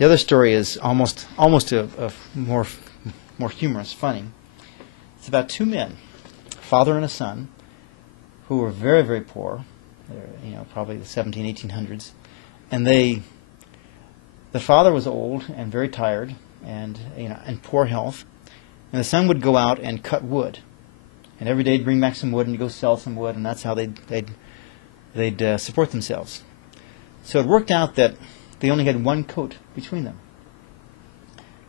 The other story is almost a more humorous, funny. It's about two men, a father and a son, who were very, very poor. They're, probably the 1800s, and the father was old and very tired, and in poor health, and the son would go out and cut wood, and every day he'd bring back some wood and go sell some wood, and that's how they'd support themselves. So it worked out that they only had one coat between them,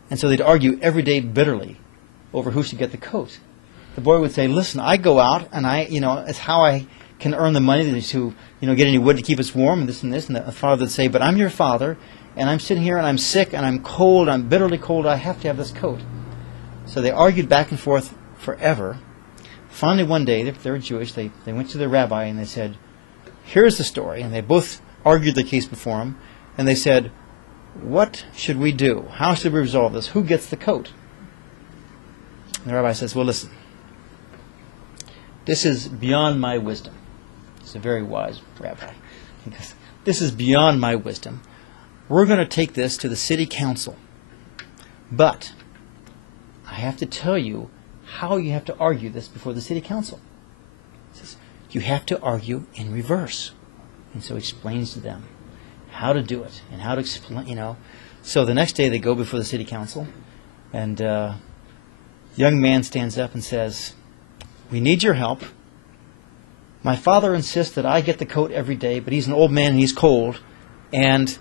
and so they'd argue every day bitterly over who should get the coat. The boy would say, "Listen, I go out, and it's how I can earn the money to get any wood to keep us warm, and this and this." And the father would say, "But I'm your father, and I'm sitting here, and I'm sick, and I'm cold, I'm bitterly cold, I have to have this coat." So they argued back and forth forever. Finally one day, they were Jewish, they went to their rabbi, and they said, "Here's the story." And they both argued the case before him, and they said, "What should we do? How should we resolve this? Who gets the coat?" And the rabbi says, "Well, listen, this is beyond my wisdom." He's a very wise rabbi. He goes, "This is beyond my wisdom. We're going to take this to the city council. But I have to tell you how you have to argue this before the city council." He says, "You have to argue in reverse." And so he explains to them how to do it and how to explain, So the next day they go before the city council, and the young man stands up and says, "We need your help. My father insists that I get the coat every day, but he's an old man and he's cold, and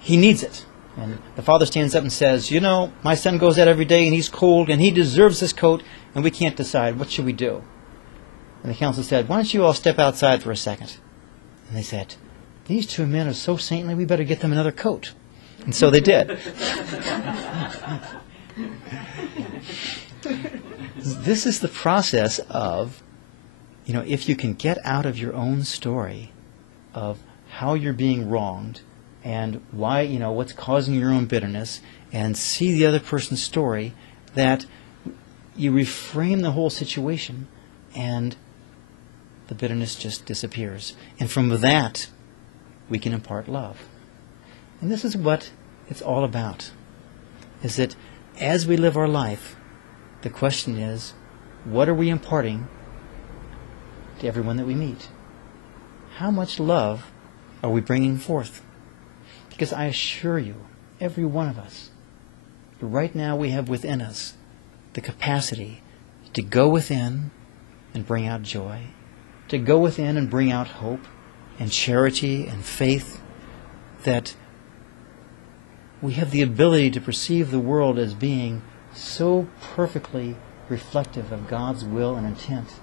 he needs it." And the father stands up and says, "My son goes out every day and he's cold and he deserves this coat, and we can't decide. What should we do?" And the council said, "Why don't you all step outside for a second?" And they said, "These two men are so saintly, we better get them another coat." And so they did. This is the process of, if you can get out of your own story of how you're being wronged and why, what's causing your own bitterness, and see the other person's story, that you reframe the whole situation and the bitterness just disappears. And from that, we can impart love. And this is what it's all about, is that as we live our life, the question is, what are we imparting to everyone that we meet? How much love are we bringing forth? Because I assure you, every one of us, right now we have within us the capacity to go within and bring out joy, to go within and bring out hope and charity and faith, that we have the ability to perceive the world as being so perfectly reflective of God's will and intent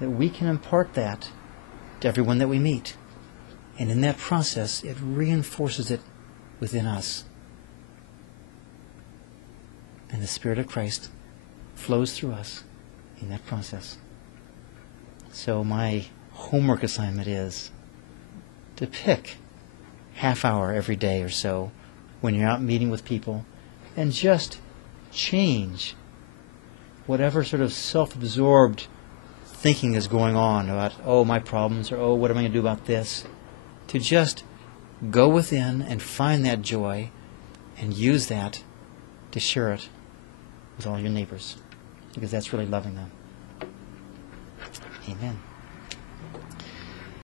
that we can impart that to everyone that we meet. And in that process, it reinforces it within us. And the Spirit of Christ flows through us in that process. So my homework assignment is to pick half hour every day or so when you're out meeting with people, and just change whatever sort of self-absorbed thinking is going on about, my problems, or what am I going to do about this, to just go within and find that joy and use that to share it with all your neighbors, because that's really loving them. Amen.